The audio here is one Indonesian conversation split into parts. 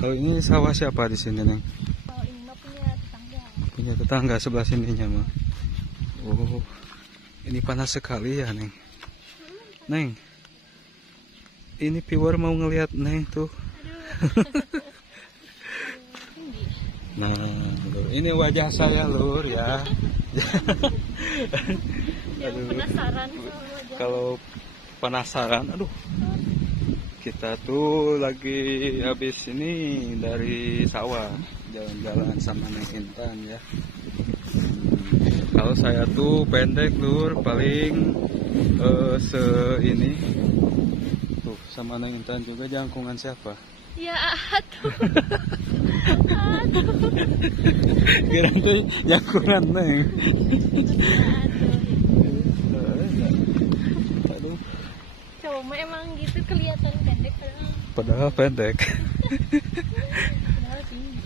Kalau ini sawah siapa di sini, Neng? Kalau ini mah punya tetangga. Punya tetangga sebelah sininya mah. Oh, ini panas sekali ya, Neng. Neng, ini viewer mau ngelihat Neng tuh. Tinggi. Nah, Lur, ini wajah saya, Lur, ya. Yang Aduh. penasaran sama wajah. Kalau penasaran, aduh, kita tuh lagi habis ini dari sawah, jalan-jalan sama Neng Intan ya. Kalau saya tuh pendek, Lur, paling ini tuh sama Neng Intan juga jangkungan siapa? Ya, aduh. Kira tuh jangkungan Neng. Aduh, Cuma emang gitu kelihatan pendek padahal pendek. padahal tinggi.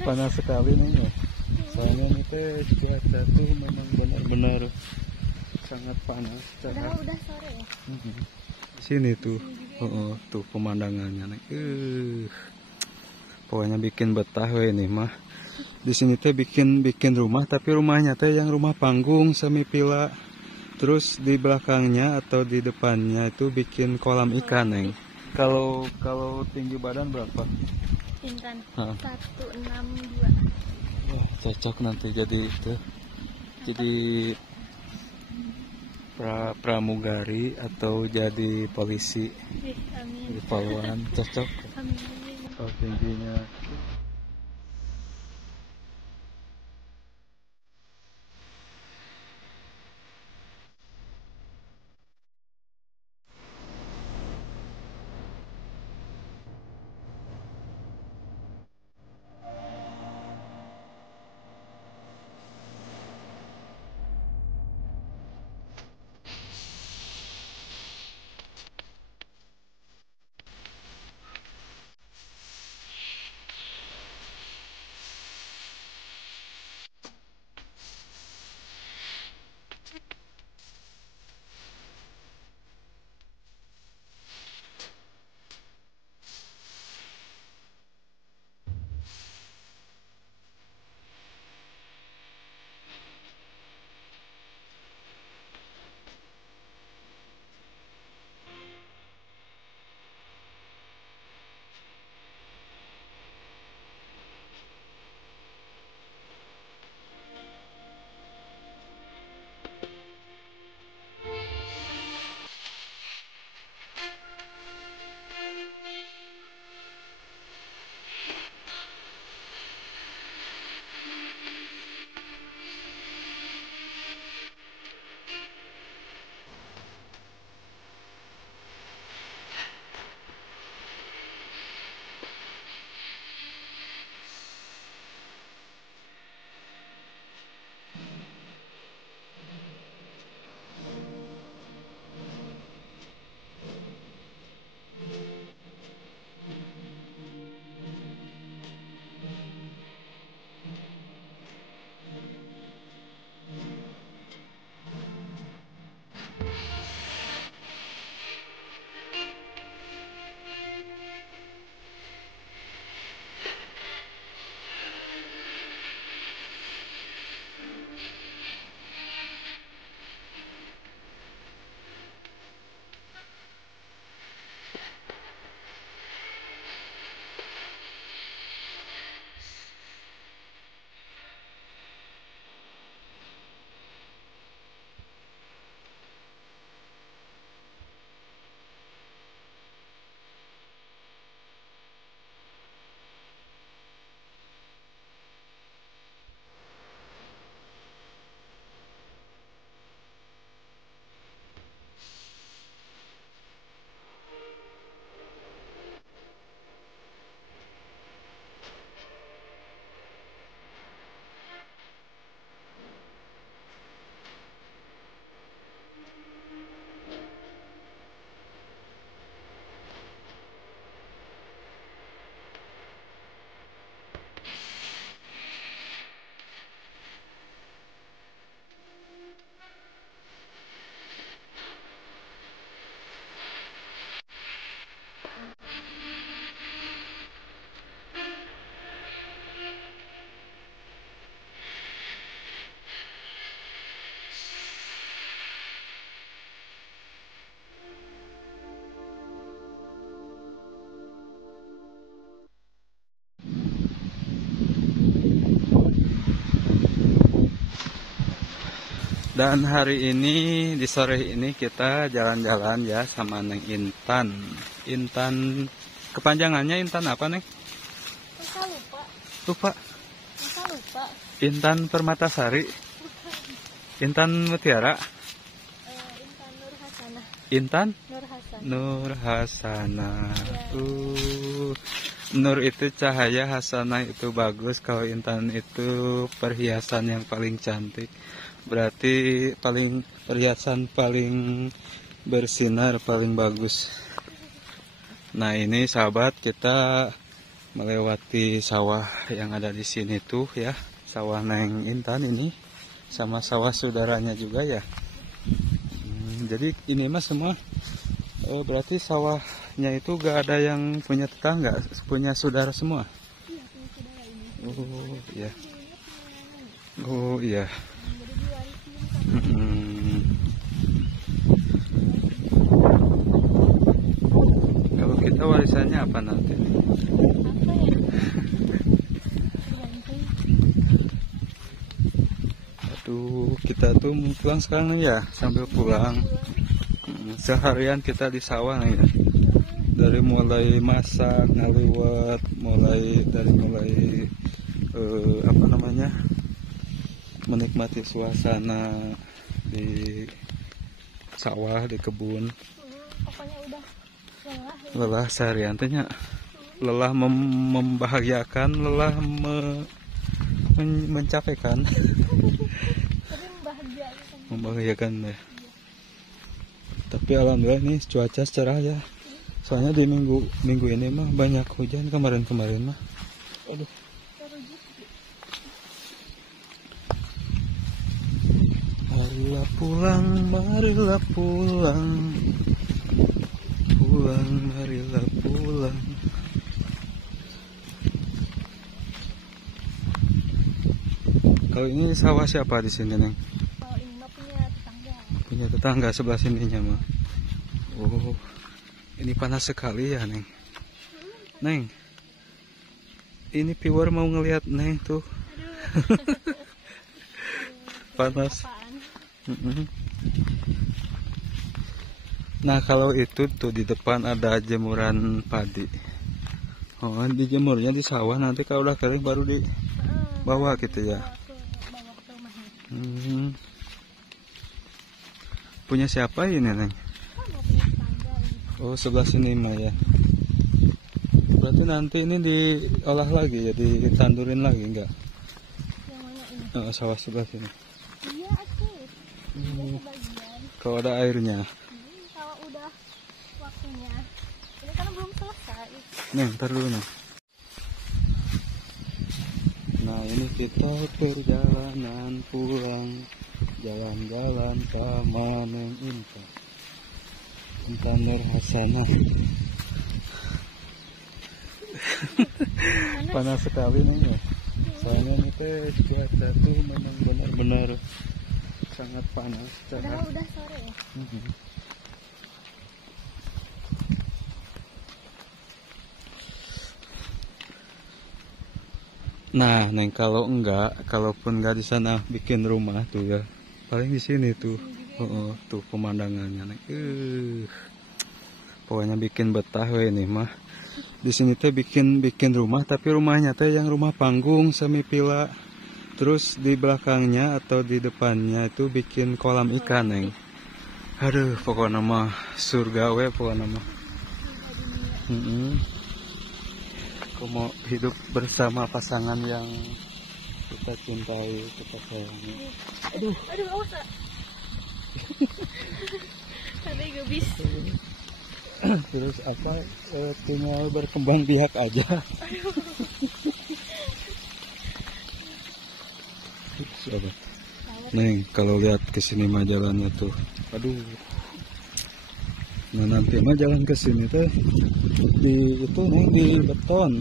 Panas sekali nih ya. Soalnya ini teh cuaca tuh memang benar-benar sangat panas. Udah sore ya. Sini tuh, tuh pemandangannya nih. Pokoknya bikin betah we ini mah. Di sini teh bikin rumah, tapi rumahnya teh yang rumah panggung semi villa. Terus di belakangnya atau di depannya itu bikin kolam ikan, Neng. Kalau tinggi badan berapa? Intan. Hah. 162. Wah, cocok nanti jadi itu. Jadi pramugari atau jadi polisi. Amin. Jadi poluan cocok. Amin. Kalau tingginya Dan hari ini di sore ini kita jalan-jalan ya sama Neng Intan. Intan kepanjangannya Intan apa Neng? Masa lupa. Lupa. Masa lupa. Intan Permatasari. Intan Mutiara. Intan Nur Hasanah. Intan Nur Hasanah. Nur Hasanah. Ya. Nur itu cahaya, Hasanah itu bagus. Kalau Intan itu perhiasan yang paling cantik. Berarti perhiasan paling bersinar, paling bagus. Nah ini sahabat, kita melewati sawah yang ada di sini tuh ya, sawah Neng Intan ini, sama sawah saudaranya juga ya. Jadi ini mah semua, berarti sawahnya itu gak ada yang punya tetangga, punya saudara semua. Iya, punya saudara ini. Oh iya, Dulunya punya nenek. oh iya. Jadi diwarisin sama Kalau kita warisannya apa nanti? apa ya? Tergantung. Aduh, kita tuh mau pulang sekarang ya, sambil pulang. Seharian kita di sawah nih ya. Dari mulai masak, ngaliwat, mulai apa namanya, menikmati suasana di sawah, di kebun. Pokoknya udah lelah ya. Lelah seharian tehnya, lelah membahagiakan, lelah mencapaikan, Tapi membahagiakan. membahagiakan ya. Tapi alhamdulillah nih cuaca cerah ya. Soalnya di minggu ini mah banyak hujan, kemarin mah. Aduh. Terujuk. Marilah pulang, marilah pulang. Pulang, marilah pulang. Kalau ini sawah siapa di sini, Neng? Kalau ini mah punya tetangga. Punya tetangga sebelah sininya mah. Oh, ini panas sekali ya, Neng. Neng, ini viewer mau ngelihat Neng tuh. Panas. Apaan? Mm-mm. Nah kalau itu tuh di depan ada jemuran padi. Oh, dijemurnya di sawah, nanti kalau udah kering baru dibawa gitu ya. Bawa ke rumahnya. Punya siapa ini, Neng? Sama punya tetangga ini. Oh, sebelah sini mah ya. Berarti nanti ini diolah lagi ya, ditandurin lagi enggak? Yang mana ini? Sawah sebelah sini. Iya, atuh. Udah sebagian. Kalau ada airnya. Kalau udah waktunya. Ini kan belum selesai. Neng, ntar dulu, Neng. Nah, ini kita perjalanan pulang. Jalan-jalan sama Neng Intan. Intan Nur Hasanah. Panas sekali nih ya. Soalnya ini teh cuaca tuh memang benar-benar sangat panas. Udah sore ya. Nah, Neng, kalaupun enggak di sana bikin rumah tuh ya, paling di sini tuh. Tuh pemandangannya, Neng. Pokoknya bikin betah we ini mah. Di sini teh bikin rumah, tapi rumahnya teh yang rumah panggung semi villa. Terus di belakangnya atau di depannya itu bikin kolam ikan, Neng. Aduh, pokoknya mah surga we pokoknya mah. Aku mau hidup bersama pasangan yang kita cintai, kita sayangi. Aduh, awas. Tadi gebis. Terus apa, tinggal berkembang biak aja. Neng, kalau lihat ke sini mah jalannya tuh, aduh. Nah nanti mah jalan ke sini teh di itu, Neng, di beton.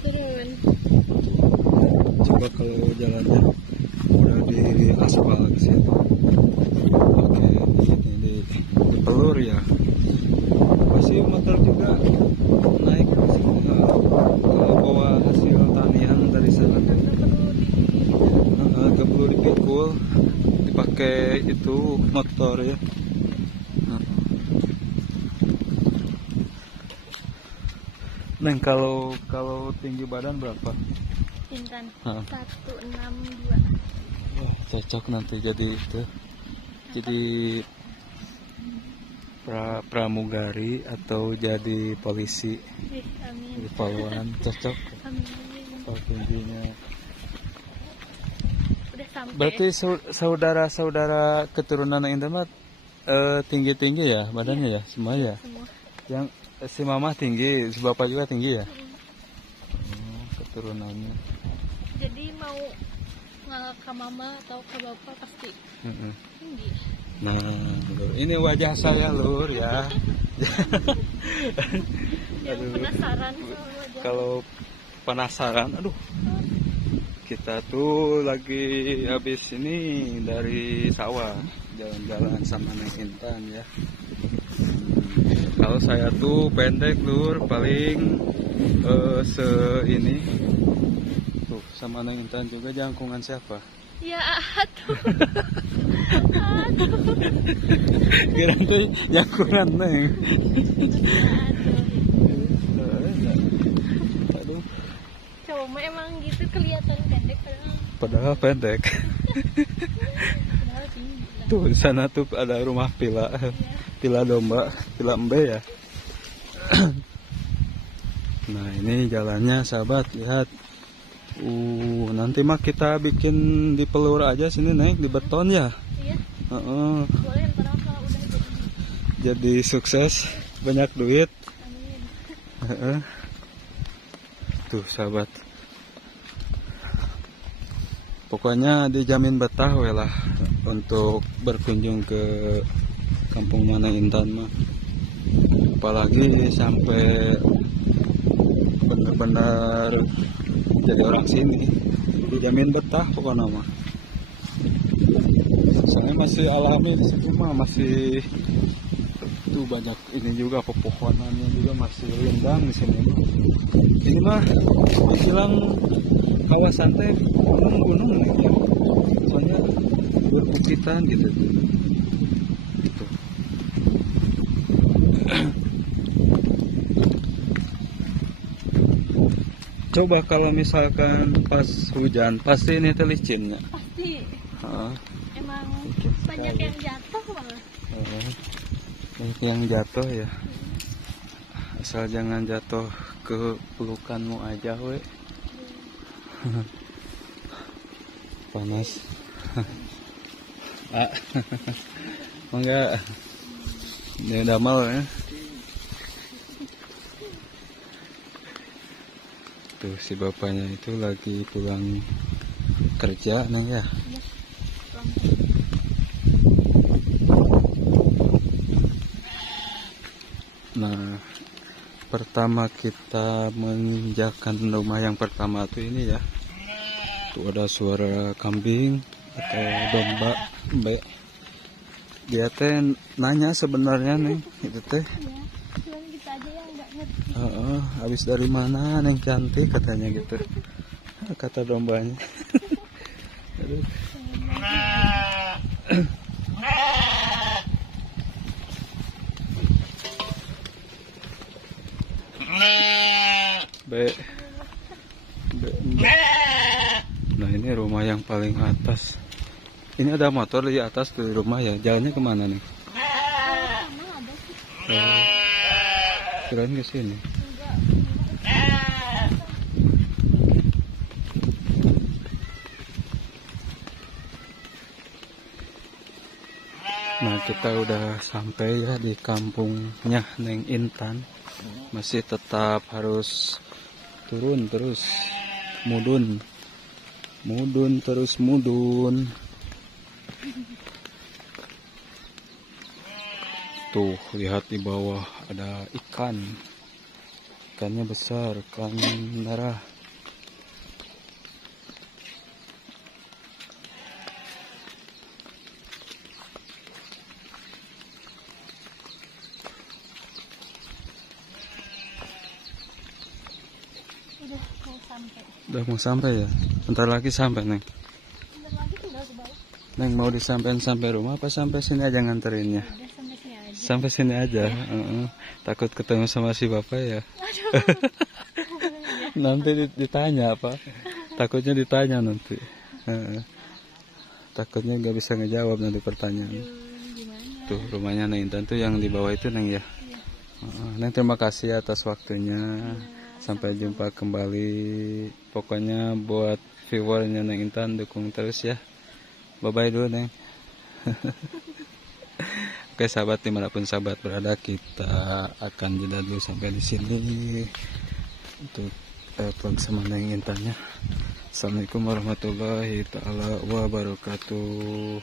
Turun. Coba kalau jalannya udah di aspal ke situ. Oke, ini lur ya. Masih motor juga naik ke sini, bawa hasil tanian dari sana. Gak perlu dipikul, dipakai itu motor ya. Neng, kalau tinggi badan berapa? Intan. Hah. 162. Wah, cocok nanti jadi itu. Jadi pramugari atau jadi polisi. Amin. Jadi poluan cocok. Amin. Kalau tingginya. Udah sampai. Berarti saudara-saudara keturunan yang mah tinggi-tinggi ya badannya ya, semua ya. Semua. Yang si mama tinggi, si bapak juga tinggi ya. Keturunannya. Jadi mau nggak ke mama atau ke bapak pasti tinggi. Nah, lur, ini wajah saya lur ya. Yang penasaran sama wajah. Kalau penasaran, aduh, kita tuh lagi habis ini dari sawah jalan-jalan sama Neng Intan ya. Kalau saya tuh pendek lur, paling ini tuh sama Neng Intan juga jangkungan siapa? Ya aduh. Kira tuh jangkungan Neng. Aduh. Cuma emang gitu kelihatan pendek Padahal pendek. padahal tinggi. Tuh di sana tuh ada rumah pila, pila domba, pila embe ya. Nah ini jalannya sahabat, lihat. Nanti mah kita bikin di pelur aja sini Neng, di beton ya. Iya. Boleh, ntar kalau udah jadi sukses, banyak duit. Amin. Tuh sahabat. Pokoknya dijamin betah we lah untuk berkunjung ke kampung mana Intan mah. Apalagi sampai benar-benar jadi orang sini, dijamin betah pokoknya mah. Soalnya masih alami di sini mah, masih tuh banyak ini juga pepohonannya juga masih rindang di sini mah. Ini mah dibilang kawasan teh gunung-gunung ya. Soalnya berbukitan gitu tuh. Gitu. Coba kalau misalkan pas hujan, pasti ini teh licinnya. Pasti. Heeh. Emang banyak yang jatuh malah. Banyak yang jatuh ya. Asal jangan jatuh ke pelukanmu aja we. Panas. Enggak. Ini udah mal ya. Tuh si bapaknya itu lagi pulang kerja nih ya. Nah, pertama kita menginjakan rumah yang pertama tuh ini ya. Tuh ada suara kambing atau domba, Mbak. Dia teh nanya sebenarnya nih, itu teh. Cuman kita aja yang nggak ngerti. Habis dari mana Neng cantik katanya gitu. Kata dombanya. Aduh. Be. Nah ini rumah yang paling atas. Ini ada motor di atas tuh rumah ya. Jalannya kemana nih? Sama ada sih. Kirain ke sini. Nah kita udah sampai ya di kampungnya Neng Intan. Masih tetap harus turun terus, mudun terus mudun. Tuh lihat di bawah ada ikan, ikannya besar, ikan merah. sampai. Udah mau sampai ya? Bentar lagi sampai, Neng. Bentar lagi tinggal ke bawah. Neng mau disampein sampai rumah apa sampai sini aja nganterinnya? Udah sampai sini aja. Sampai sini aja. Heeh. Takut ketemu sama si bapak ya. Nanti ditanya apa? Takutnya ditanya nanti. Heeh. Takutnya nggak bisa ngejawab nanti pertanyaan. Gimana? Tuh rumahnya Neng Intan tuh yang di bawah itu, Neng ya. Neng terima kasih atas waktunya. Sampai jumpa kembali. Pokoknya buat viewernya Neng Intan dukung terus ya. Bye bye dulu, Neng. Oke sahabat, dimanapun sahabat berada, kita akan jeda dulu sampai di sini untuk vlog sama Neng Intannya. Assalamualaikum warahmatullahi taala wabarakatuh.